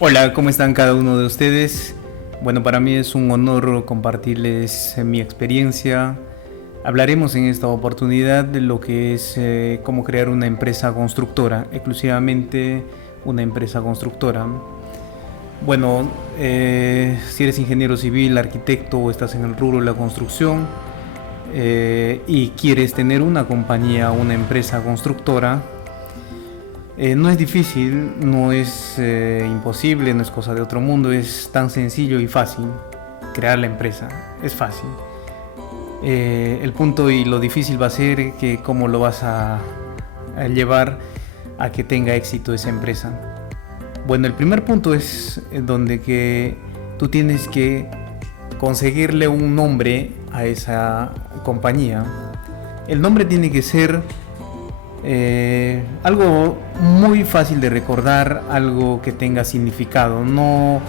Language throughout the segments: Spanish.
Hola, ¿cómo están cada uno de ustedes? Bueno, para mí es un honor compartirles mi experiencia. Hablaremos en esta oportunidad de lo que es cómo crear una empresa constructora, exclusivamente una empresa constructora. Bueno, si eres ingeniero civil, arquitecto o estás en el rubro de la construcción y quieres tener una compañía, una empresa constructora, no es difícil, no es imposible, no es cosa de otro mundo, es tan sencillo y fácil crear la empresa, es fácil. El punto y lo difícil va a ser que cómo lo vas a llevar a que tenga éxito esa empresa. Bueno, el primer punto es donde que tú tienes que conseguirle un nombre a esa compañía. El nombre tiene que ser algo muy fácil de recordar, algo que tenga significado. No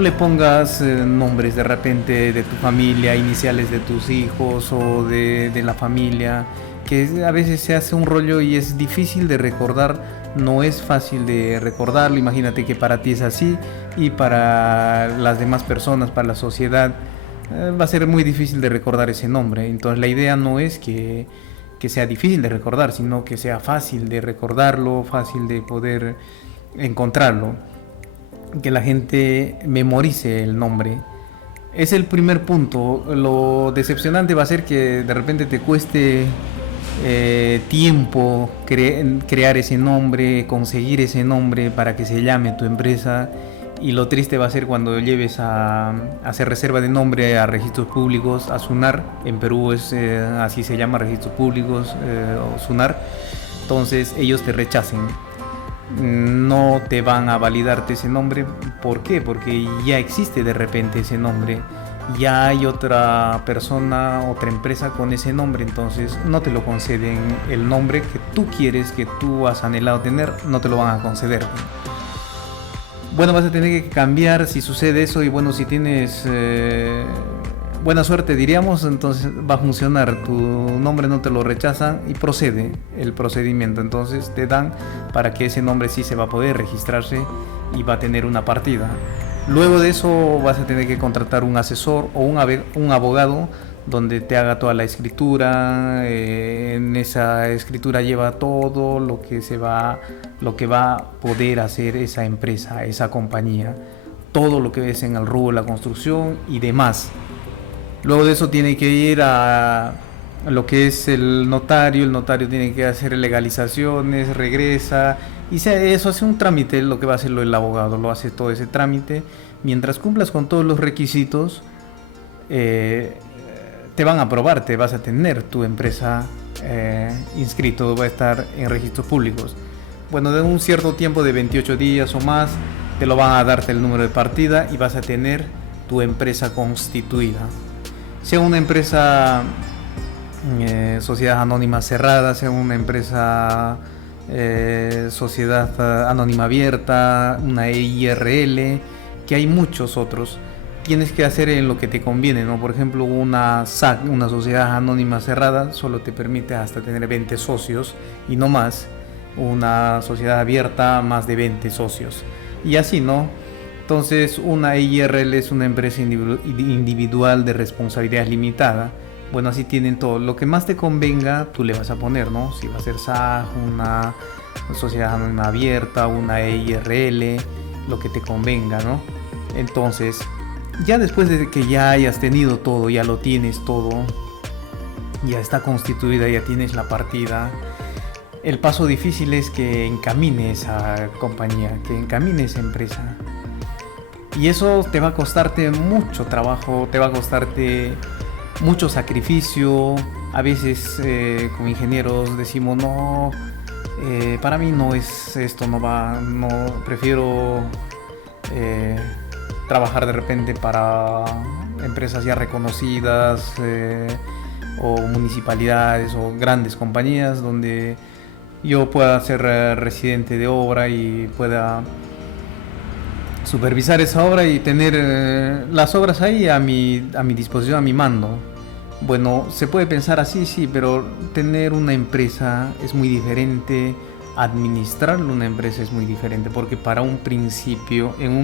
le pongas nombres de repente de tu familia, iniciales de tus hijos o de la familia, que a veces se hace un rollo y es difícil de recordar. No es fácil de recordarlo. Imagínate que para ti es así y para las demás personas, para la sociedad, va a ser muy difícil de recordar ese nombre. Entonces la idea no es que sea difícil de recordar, sino que sea fácil de recordarlo, fácil de poder encontrarlo, que la gente memorice el nombre. Es el primer punto. Lo decepcionante va a ser que de repente te cueste tiempo crear ese nombre, conseguir ese nombre para que se llame tu empresa. Y lo triste va a ser cuando lleves a hacer reserva de nombre a registros públicos, a SUNAR. En Perú es así se llama, registros públicos o SUNAR. Entonces ellos te rechacen, no te van a validarte ese nombre. ¿Por qué? Porque ya existe de repente ese nombre, ya hay otra persona, otra empresa con ese nombre, entonces no te lo conceden. El nombre que tú quieres, que tú has anhelado tener, no te lo van a conceder. Bueno, vas a tener que cambiar si sucede eso. Y bueno, si tienes buena suerte, diríamos, entonces va a funcionar. Tu nombre no te lo rechazan y procede el procedimiento. Entonces te dan para que ese nombre sí se va a poder registrarse y va a tener una partida. Luego de eso vas a tener que contratar un asesor o un abogado donde te haga toda la escritura. En esa escritura lleva todo lo que va a poder hacer esa empresa, esa compañía, todo lo que es en el rubro de la construcción y demás. Luego de eso tiene que ir a lo que es el notario tiene que hacer legalizaciones, regresa y eso hace un trámite. Lo que va a hacerlo el abogado, lo hace todo ese trámite. Mientras cumplas con todos los requisitos, eh, te van a aprobar, te vas a tener tu empresa inscrito, va a estar en registros públicos. Bueno, de un cierto tiempo de 28 días o más, te lo van a darte el número de partida y vas a tener tu empresa constituida. Sea una empresa sociedad anónima cerrada, sea una empresa sociedad anónima abierta, una EIRL, que hay muchos otros. Tienes que hacer en lo que te conviene, ¿no? Por ejemplo, una SAC, una sociedad anónima cerrada, solo te permite hasta tener 20 socios y no más. Una sociedad abierta, más de 20 socios. Y así, ¿no? Entonces, una EIRL es una empresa individual de responsabilidad limitada. Bueno, así tienen todo. Lo que más te convenga, tú le vas a poner, ¿no? Si va a ser SAC, una sociedad anónima abierta, una EIRL, lo que te convenga, ¿no? Entonces, ya después de que ya hayas tenido todo, ya lo tienes todo, ya está constituida, ya tienes la partida, el paso difícil es que encamines esa compañía, que encamines esa empresa. Y eso te va a costarte mucho trabajo, te va a costarte mucho sacrificio. A veces como ingenieros decimos, no, para mí no es esto, no va, no, prefiero trabajar de repente para empresas ya reconocidas o municipalidades o grandes compañías donde yo pueda ser residente de obra y pueda supervisar esa obra y tener las obras ahí a mi disposición, a mi mando. Bueno, se puede pensar así, sí, pero tener una empresa es muy diferente. administrar una empresa es muy diferente, porque en un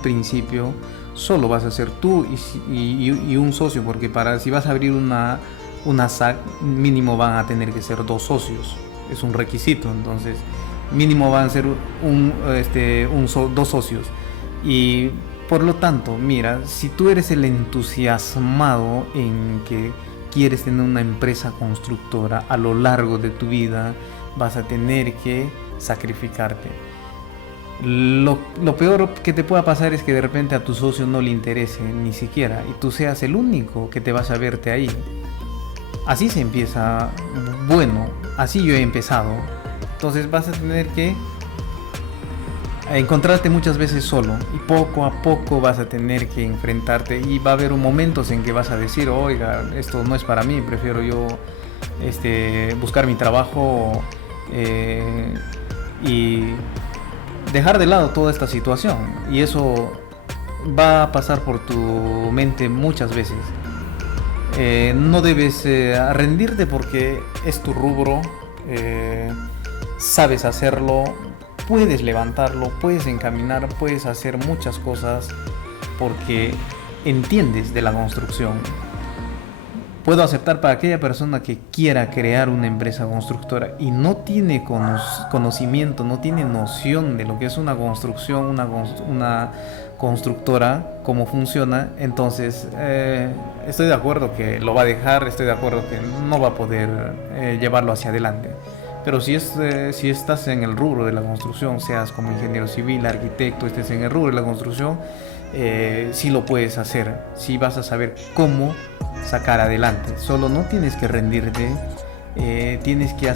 principio, solo vas a ser tú y un socio, porque si vas a abrir una SAC, mínimo van a tener que ser dos socios, es un requisito. Entonces mínimo van a ser dos socios. Y por lo tanto, mira, si tú eres el entusiasmado en que quieres tener una empresa constructora a lo largo de tu vida, vas a tener que sacrificarte. Lo peor que te pueda pasar es que de repente a tu socio no le interese ni siquiera y tú seas el único que te vas a verte ahí. Así se empieza. Bueno, así yo he empezado. Entonces vas a tener que encontrarte muchas veces solo y poco a poco vas a tener que enfrentarte, y va a haber momentos en que vas a decir, oiga, esto no es para mí, prefiero yo buscar mi trabajo y dejar de lado toda esta situación. Y eso va a pasar por tu mente muchas veces. No debes rendirte, porque es tu rubro, sabes hacerlo, puedes levantarlo, puedes encaminar, puedes hacer muchas cosas porque entiendes de la construcción. Puedo aceptar para aquella persona que quiera crear una empresa constructora y no tiene conocimiento, no tiene noción de lo que es una construcción, una constructora, cómo funciona. Entonces estoy de acuerdo que lo va a dejar, estoy de acuerdo que no va a poder llevarlo hacia adelante. Pero si estás en el rubro de la construcción, seas como ingeniero civil, arquitecto, estés en el rubro de la construcción, sí lo puedes hacer, sí vas a saber cómo sacar adelante. Solo no tienes que rendirte, tienes que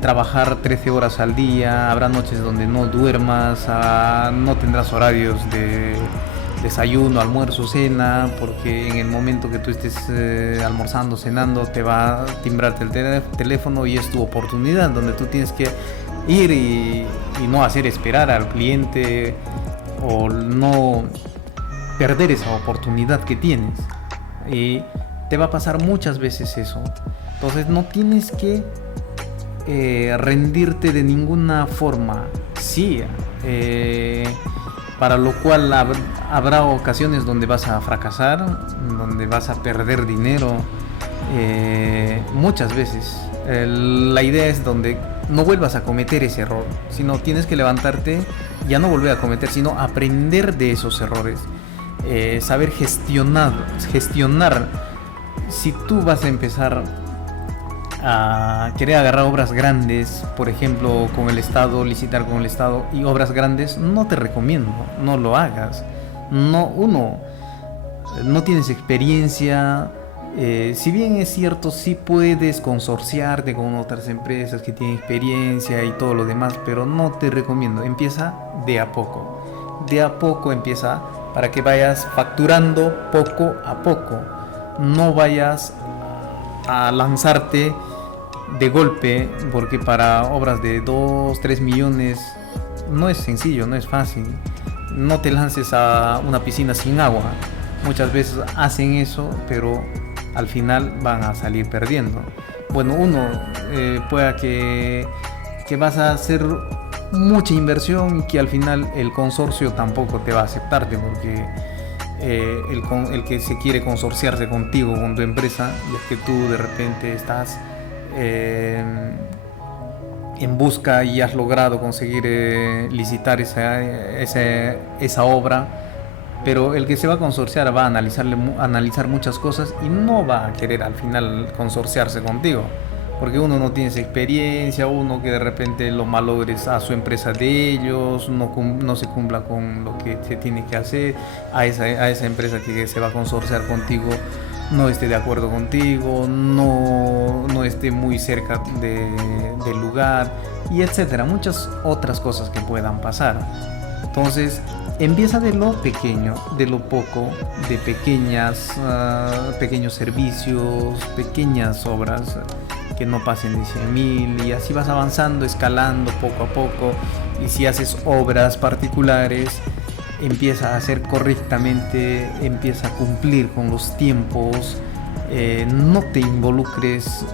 trabajar 13 horas al día, habrá noches donde no duermas, no tendrás horarios de desayuno, almuerzo, cena, porque en el momento que tú estés almorzando, cenando, te va a timbrarte el teléfono y es tu oportunidad donde tú tienes que ir y no hacer esperar al cliente, o no perder esa oportunidad que tienes. Y te va a pasar muchas veces eso. Entonces no tienes que rendirte de ninguna forma. Sí, para lo cual habrá ocasiones donde vas a fracasar, donde vas a perder dinero, muchas veces. La idea es donde no vuelvas a cometer ese error, sino tienes que levantarte, ya no volver a cometer, sino aprender de esos errores, saber gestionar. Si tú vas a empezar a querer agarrar obras grandes, por ejemplo con el Estado, licitar con el Estado y obras grandes, no te recomiendo, no lo hagas. No tienes experiencia. Si bien es cierto, sí puedes consorciarte con otras empresas que tienen experiencia y todo lo demás, pero no te recomiendo. Empieza de a poco empieza, para que vayas facturando poco a poco. No vayas a lanzarte de golpe, porque para obras de 2, 3 millones no es sencillo, no es fácil. No te lances a una piscina sin agua. Muchas veces hacen eso, pero al final van a salir perdiendo. Bueno, pueda que vas a hacer mucha inversión y que al final el consorcio tampoco te va a aceptarte, porque el que se quiere consorciarse contigo, con tu empresa, y es que tú de repente estás en busca y has logrado conseguir licitar esa obra, pero el que se va a consorciar va a analizar muchas cosas y no va a querer al final consorciarse contigo, porque uno no tiene esa experiencia, uno que de repente lo malogres a su empresa de ellos, no se cumpla con lo que se tiene que hacer, a esa empresa que se va a consorciar contigo no esté de acuerdo contigo, no esté muy cerca del lugar, y etcétera, muchas otras cosas que puedan pasar. Entonces empieza de lo pequeño, de lo poco, de pequeños servicios, pequeñas obras que no pasen de 100,000, y así vas avanzando, escalando poco a poco. Y si haces obras particulares, empieza a hacer correctamente, empieza a cumplir con los tiempos, no te involucres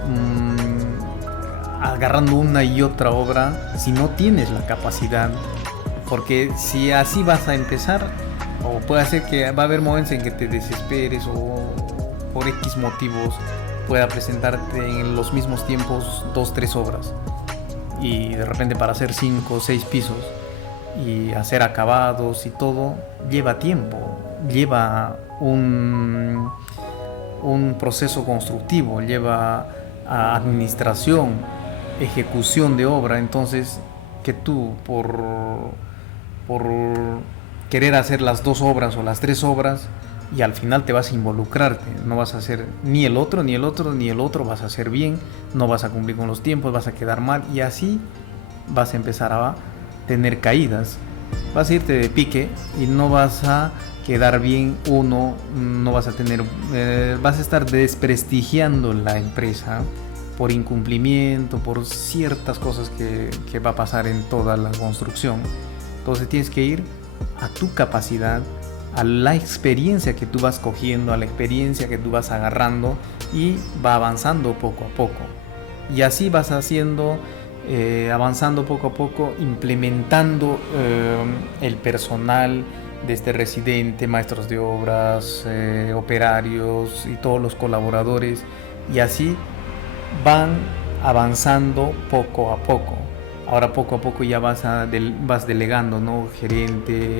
agarrando una y otra obra si no tienes la capacidad. Porque si así vas a empezar, o puede ser que va a haber momentos en que te desesperes o por X motivos pueda presentarte en los mismos tiempos 2, 3 obras. Y de repente para hacer 5 o 6 pisos y hacer acabados y todo, lleva tiempo, lleva un proceso constructivo, lleva a administración, ejecución de obra. Entonces, que tú por querer hacer las 2 obras o las 3 obras y al final te vas a involucrarte, no vas a hacer ni el otro, ni el otro, ni el otro, vas a hacer bien, no vas a cumplir con los tiempos, vas a quedar mal y así vas a empezar a tener caídas, vas a irte de pique y no vas a quedar bien uno, no vas a tener, vas a estar desprestigiando la empresa por incumplimiento, por ciertas cosas que va a pasar en toda la construcción. Entonces tienes que ir a tu capacidad, a la experiencia que tú vas cogiendo, a la experiencia que tú vas agarrando y va avanzando poco a poco. Y así vas haciendo, avanzando poco a poco, implementando el personal desde residente, maestros de obras, operarios y todos los colaboradores. Y así van avanzando poco a poco. Ahora poco a poco ya vas delegando, ¿no? Gerente,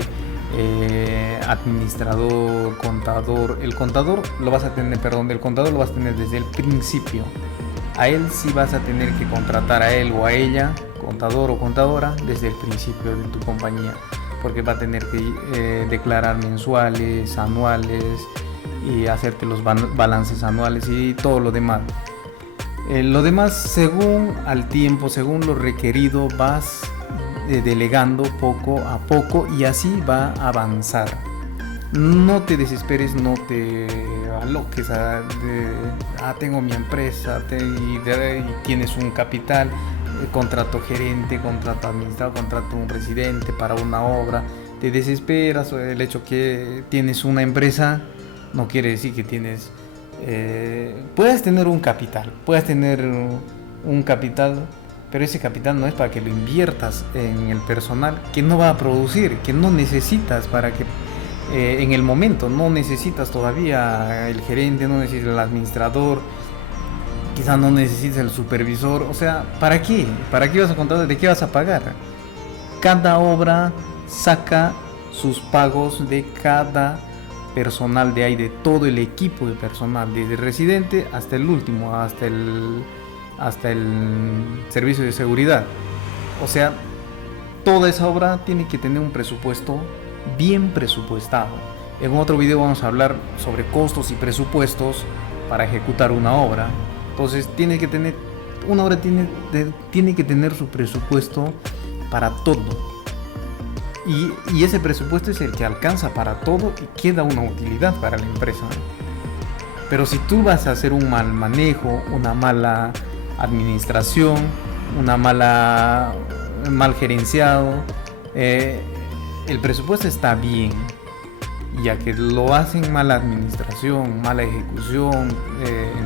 administrador, contador. El contador lo vas a tener desde el principio. A él sí vas a tener que contratar a él o a ella, contador o contadora, desde el principio de tu compañía, porque va a tener que declarar mensuales, anuales y hacerte los balances anuales y todo lo demás. Lo demás, según al tiempo, según lo requerido, vas delegando poco a poco y así va a avanzar. No te desesperes, no te aloques tengo mi empresa y tienes un capital, contrato gerente, contrato administrador, contrato un residente para una obra. Te desesperas. El hecho que tienes una empresa no quiere decir que tienes... puedes tener un capital, pero ese capital no es para que lo inviertas en el personal que no va a producir, que no necesitas para que en el momento no necesitas todavía el gerente, no necesitas el administrador, quizás no necesitas el supervisor. O sea, ¿para qué? ¿Para qué vas a contratar? ¿De qué vas a pagar? Cada obra saca sus pagos de cada personal de ahí, de todo el equipo de personal, desde el residente hasta el último, hasta el servicio de seguridad. O sea, toda esa obra tiene que tener un presupuesto bien presupuestado. En otro video vamos a hablar sobre costos y presupuestos para ejecutar una obra. Entonces una obra tiene que tener su presupuesto para todo. Y ese presupuesto es el que alcanza para todo y queda una utilidad para la empresa. Pero si tú vas a hacer un mal manejo, una mala administración, mal gerenciado, el presupuesto está bien, ya que lo hacen mala administración, mala ejecución,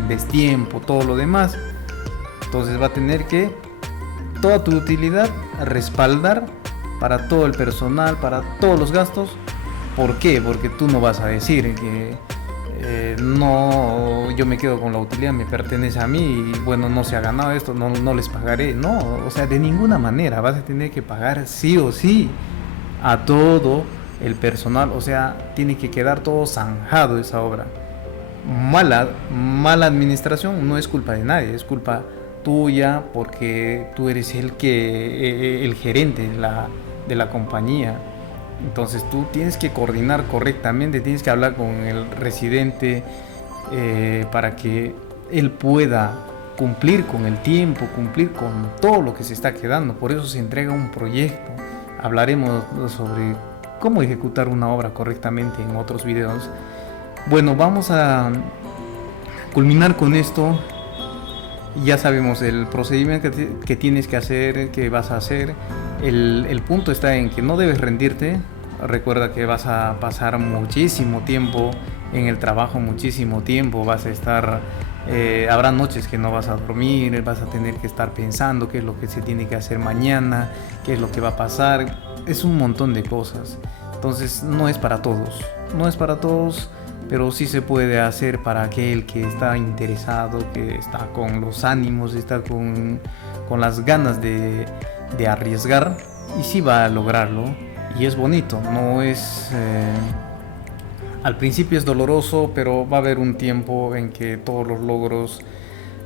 destiempo, todo lo demás. Entonces va a tener que toda tu utilidad respaldar para todo el personal, para todos los gastos. ¿Por qué? Porque tú no vas a decir que no, yo me quedo con la utilidad, me pertenece a mí y bueno, no se ha ganado esto, no les pagaré. No, o sea, de ninguna manera vas a tener que pagar sí o sí a todo el personal. O sea, tiene que quedar todo zanjado esa obra. Mala administración no es culpa de nadie, es culpa tuya, porque tú eres el gerente de la compañía. Entonces tú tienes que coordinar correctamente, tienes que hablar con el residente para que él pueda cumplir con el tiempo, cumplir con todo lo que se está quedando. Por eso se entrega un proyecto. Hablaremos sobre cómo ejecutar una obra correctamente en otros videos. Bueno, vamos a culminar con esto. Ya sabemos el procedimiento que tienes que hacer, que vas a hacer. El punto está en que no debes rendirte. Recuerda que vas a pasar muchísimo tiempo en el trabajo, muchísimo tiempo. Vas a estar Habrá noches que no vas a dormir, vas a tener que estar pensando qué es lo que se tiene que hacer mañana, qué es lo que va a pasar. Es un montón de cosas. Entonces no es para todos. No es para todos, pero sí se puede hacer para aquel que está interesado, que está con los ánimos, está con las ganas de arriesgar y sí va a lograrlo. Y es bonito, no es... al principio es doloroso, pero va a haber un tiempo en que todos los logros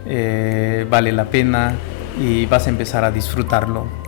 vale la pena y vas a empezar a disfrutarlo.